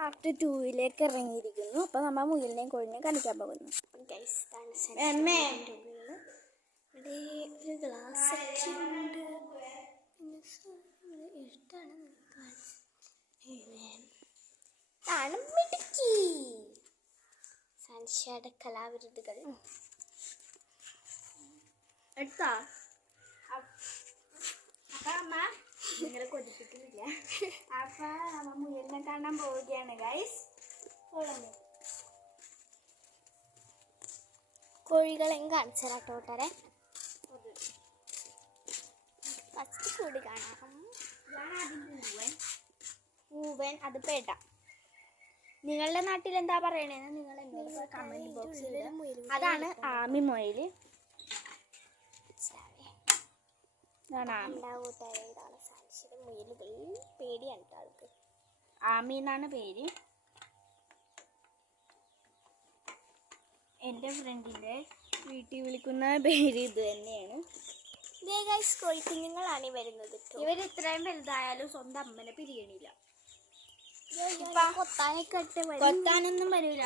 Part 2 ഇറങ്ങിയിരിക്കുന്നു. അപ്പോൾ നമ്മൾ മുയലിനെയും കോഴിനെയും കളിക്കാൻ പോകുന്നു. ഒരു ഗ്ലാസ് മിടുക്കി സാൻഷ്യയുടെ കലാവിരുതുകൾ എടുത്താ. അപ്പം അമ്മ നിങ്ങളെ കൊതിപ്പിക്കുന്നില്ല. അപ്പം നമ്മൾ മുയലിനെ കാണാൻ പോവുകയാണ് ഗൈസ്. കോഴികളെയും കാണിച്ചു തരാട്ടോ കൂട്ടരെ. ഫസ്റ്റ് കൂടി കാണാം. പൂവൻ അത് പേട്ട. നിങ്ങളുടെ നാട്ടിൽ എന്താ പറയണേന്ന് നിങ്ങൾ എന്താ കമന്റ് ബോക്സിൽ. അതാണ് ആമി മുയൽ. പേടിയാണ് ആൾക്ക്. ആമി എന്നാണ് പേര്. എൻ്റെ ഫ്രണ്ടിൻ്റെ വീട്ടിൽ വിളിക്കുന്ന പേര് ഇത് തന്നെയാണ്. കോഴിക്കുഞ്ഞുങ്ങളാണ് വരുന്നത്. ഇവർ ഇത്രയും വലുതായാലും സ്വന്തം അമ്മനെ പിരിയണില്ല. കൊത്താനൊന്നും വരൂല.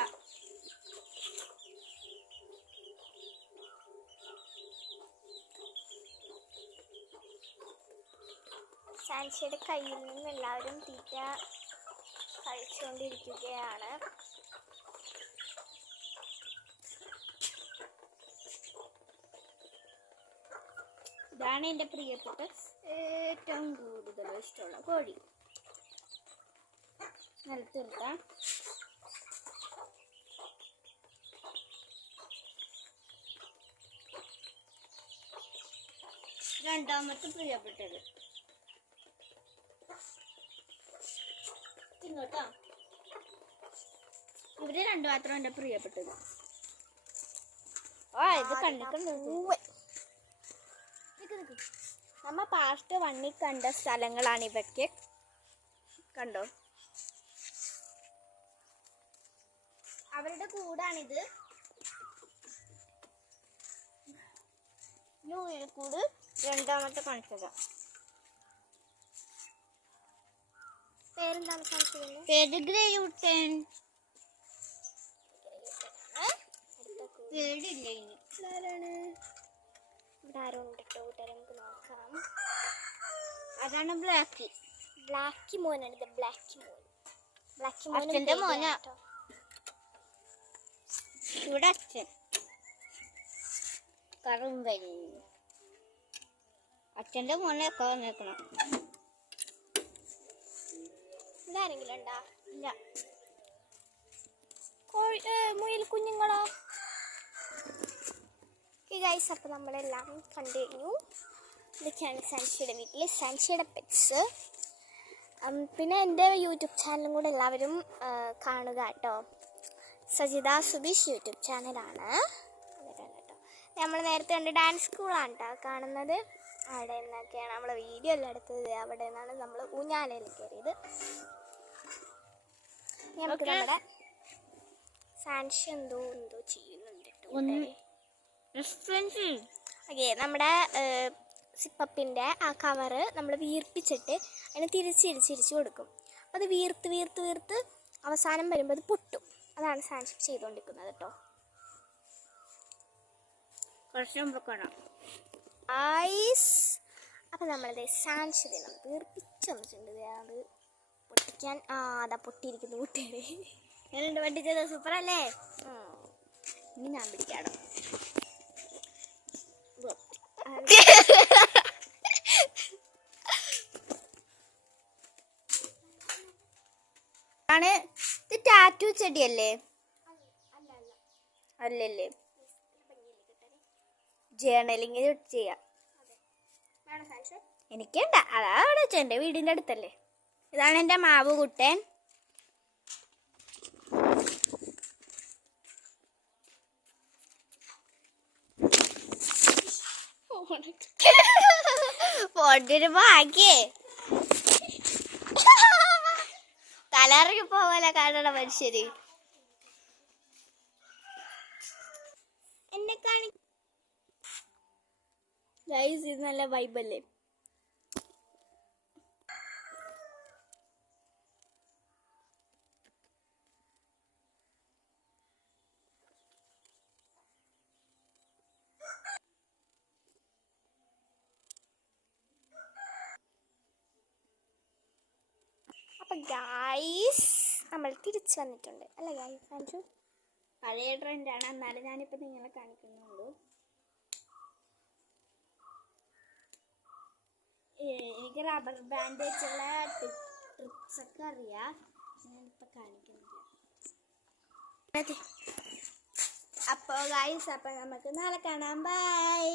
സാൻഷ്യയുടെ കയ്യിൽ നിന്ന് എല്ലാവരും തീറ്റ കഴിച്ചുകൊണ്ടിരിക്കുകയാണ്. ഇതാണ് എൻ്റെ പ്രിയപ്പെട്ട ഏറ്റവും കൂടുതൽ ഇഷ്ടമുള്ള കോഴി. നിലത്തിരുത്താം. രണ്ടാമത്തെ പ്രിയപ്പെട്ടത് ഇങ്ങോട്ടോ. ഇവര് രണ്ടു മാത്രം എൻ്റെ പ്രിയപ്പെട്ടത്. ഇത് കണ്ടിട്ടുണ്ട്. നമ്മ പാർട്ട് 1 കണ്ട സ്ഥലങ്ങളാണ് ഇവയ്ക്ക്. കണ്ടോ, അവരുടെ കൂടാണിത്. കൂട് രണ്ടാമത്തെ കാണിച്ചത്. പേരെന്താണ് കാണിച്ചത്? പേര് ഗ്രേയൂട്ടൻ. പേടില്ല ഇനി. ഇവിടെ ആരോ ഉണ്ട് കേട്ടോ കൂട്ടുകാരെ, നമുക്ക് നോക്കാം. അതാണ് ബ്ലാക്കി. ബ്ലാക്കി മോനാണ് ഇത്. ബ്ലാക്കി മോൻ. ബ്ലാക്കി മോൻ്റെ മോനാ. ഇവിടെ അച്ഛൻ കറുമ്പൻ. അച്ഛൻ്റെ മോനെയൊക്കെ വന്നേക്കണം. ഇവിടെ ആരെങ്കിലും ഉണ്ടാ? ഇല്ല. മുയൽ കുഞ്ഞുങ്ങളോ? ഗൈസ്, അപ്പോൾ നമ്മളെല്ലാം കണ്ടു കഴിഞ്ഞു. ഇതൊക്കെയാണ് സാൻഷ്യയുടെ വീട്ടിൽ സാൻഷ്യയുടെ പെറ്റ്സ്. പിന്നെ എൻ്റെ യൂട്യൂബ് ചാനലും കൂടെ എല്ലാവരും കാണുക കേട്ടോ. സജിത സുബീഷ് യൂട്യൂബ് ചാനലാണ്. കേട്ടോ, നമ്മൾ നേരത്തെ കണ്ട് ഡാൻസ് സ്കൂളാണ് കേട്ടോ കാണുന്നത്. അവിടെ നിന്നൊക്കെയാണ് നമ്മൾ വീഡിയോ എല്ലാം എടുത്തത്. അവിടെ നിന്നാണ് നമ്മൾ ഊഞ്ഞാലയിൽ കയറിയത്. നമുക്ക് നമ്മുടെ സാൻഷ്യ എന്തോ ചെയ്യുന്നുണ്ട് കേട്ടോ. ഓക്കെ, നമ്മുടെ സിപ്പപ്പിൻ്റെ ആ കവറ് നമ്മൾ വീർപ്പിച്ചിട്ട് അതിന് തിരിച്ചിരിച്ച് കൊടുക്കും. അപ്പോൾ അത് വീർത്ത് വീർത്ത് വീർത്ത് അവസാനം വരുമ്പോൾ അത് പൊട്ടും. അതാണ് സാൻഷ്യ ചെയ്തുകൊണ്ടിരിക്കുന്നത് കേട്ടോ. അപ്പം നമ്മളത് സാൻഷ്യ നമ്മൾ വീർപ്പിച്ച് വന്നിട്ടുണ്ട്. അത് പൊട്ടിക്കാൻ അതാ പൊട്ടിയിരിക്കുന്നു കുട്ടികളെ. ഞാനുണ്ട് പൊട്ടിച്ചത്. സൂപ്പറല്ലേ? ഇനി ഞാൻ പിടിക്കാണോ? ആണ് ഇത് ടാറ്റു ചെടിയല്ലേ? അല്ലല്ലേ, ജേണലിങ് ചെയ്യാം. എനിക്കുണ്ട. അതാണ് എൻ്റെ വീടിൻ്റെ അടുത്തല്ലേ. ഇതാണ് എൻ്റെ മാവ് കുട്ടൻ. പോണ്ടൊരു ഭാഗ്യേ. തലറിഞ്ഞു പോവല കാണണ മനുഷ്യര്. എന്നെ കാണി ഗൈസ്, ഇത് നല്ല വൈബല്ലേ? അപ്പം ഗായ്സ് നമ്മൾ തിരിച്ചു വന്നിട്ടുണ്ട് അല്ലേ ഗായ്സ്? അഞ്ചു പഴയ ട്രെൻഡാണ്, എന്നാലും ഞാനിപ്പോൾ നിങ്ങളെ കാണിക്കുന്നുള്ളൂ. എനിക്ക് റബ്ബർ ബാൻഡ് വെച്ചുള്ള ട്രിക്സ് ഒക്കെ അറിയാം, ഞാനിപ്പോൾ കാണിക്കുന്നില്ല. അപ്പോൾ ഗൈസ്, അപ്പോൾ നമുക്ക് നാളെ കാണാം. ബൈ.